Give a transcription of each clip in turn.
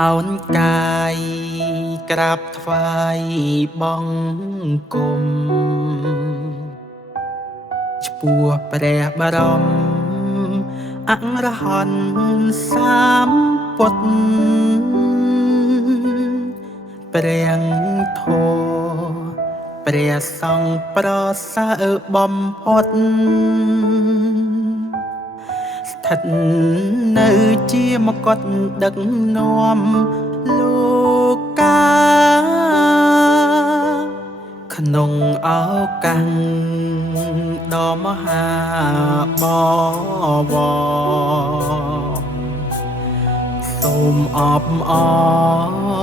អោនកាយក្រាបថ្វាយបង្គំឈ្មោះព្រះបរមអរហន្តសម្ពុទ្ធព្រះធម៌ព្រះសង្ឃប្រសើរបំផុតស្ថិតនៅជាមកុដដឹកនាំលោកកាក្នុងឱកាសដ៏មហាបវរសូមអបអ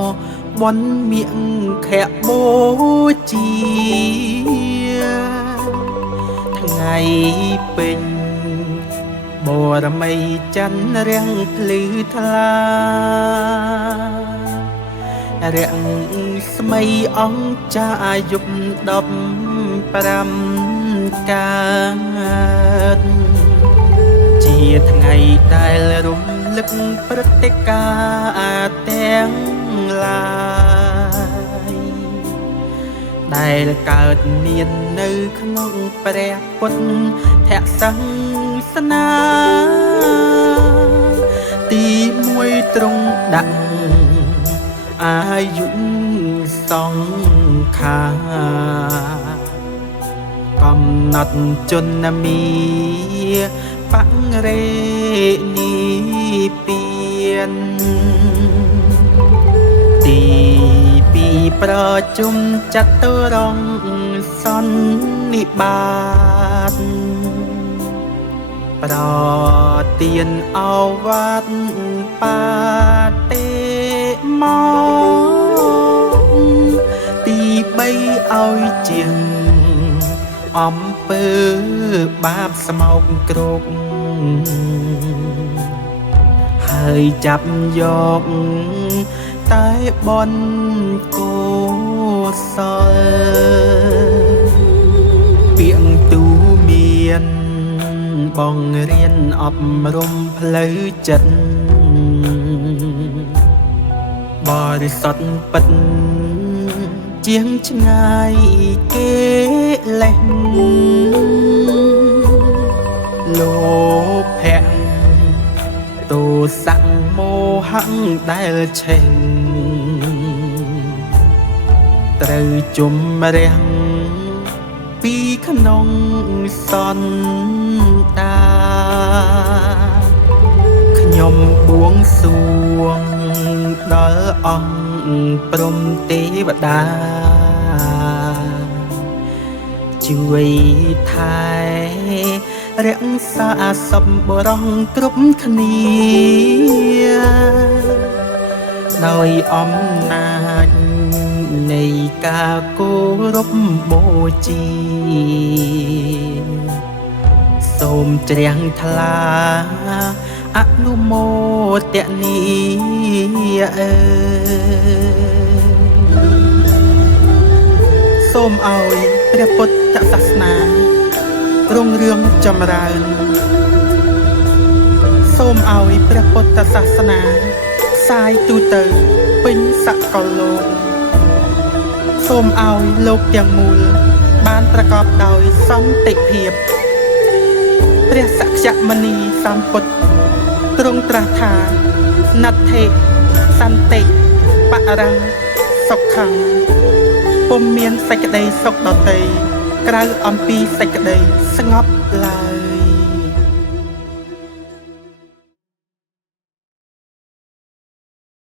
របន់មៀងខៈបូជាថ្ងៃពេញបរមីច័ន្ទរាំងភ្លឺថ្លារាំងស្មីអង្គចាយប់15កើតជាថ្ងៃដែលរំលឹកព្រឹត្តិការណ៍ទាំងឡាយដែលកើតមាននៅក្នុងព្រះពុទ្ធសាសនាទីមួយទ្រង់ដាក់អាយុសង្ខារកំណត់ជន្មាបរេនិព្វានទីពីរប្រជុំចតុរង្គសន្និបាតប្រទានឱវាទបាទេមកទី3ឲ្យជាងអំពើបាបស្មោកគ្រប់ហើយចាប់យកតែបនកុសលពាក្យទូមានបង្រៀនអប់រំផ្លូវចិត្តបរិសុទ្ធពិតជាងឆ្ងាយគេលេះលោភៈទោសៈមោហៈដែលឆេះត្រូវជំរះពីក្នុងសន្តាខ្ញុំបួងសួងដល់អង្គព្រំទេវតាជួយថែរក្សាសពបរងគ្រប់គ្នាដោយអំណាចនៃការគោរពបូជាសូមជ្រះថ្លាអនុមោទនីសូមឲ្យព្រះពុទ្ធសាសនារុងរឿងចម្រើនសូមឲ្យព្រះពុទ្ធសាសនាផ្សាយទូទៅពេញសកលលោកសូមឲ្យលោកទាំងមូលបានប្រកបដោយសន្តិភាពព្រះសក្យមុនីសម្ពុទ្ធទ្រង់ត្រាស់ថាណដ្ឋិសន្តិបរំសុខੰពុំមានសេចក្តីសុខដទៃក្រៅអំពីសេចក្តីស្ងប់ឡើយ